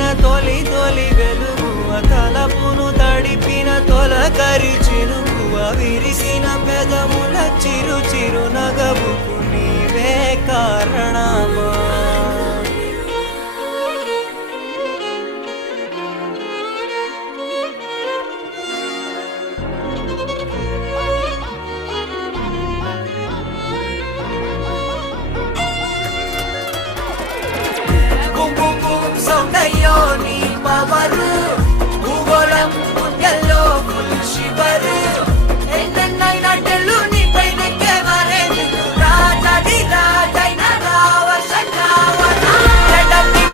వెలిగిన తొలి తొలి వెలుగువ తలపును తడిపిన తొలకరి చినుకువ విరిసిన పెదముల చిరు చిరు నగవుకు నీవే కారణమా సౌందర్యో నీ పవరు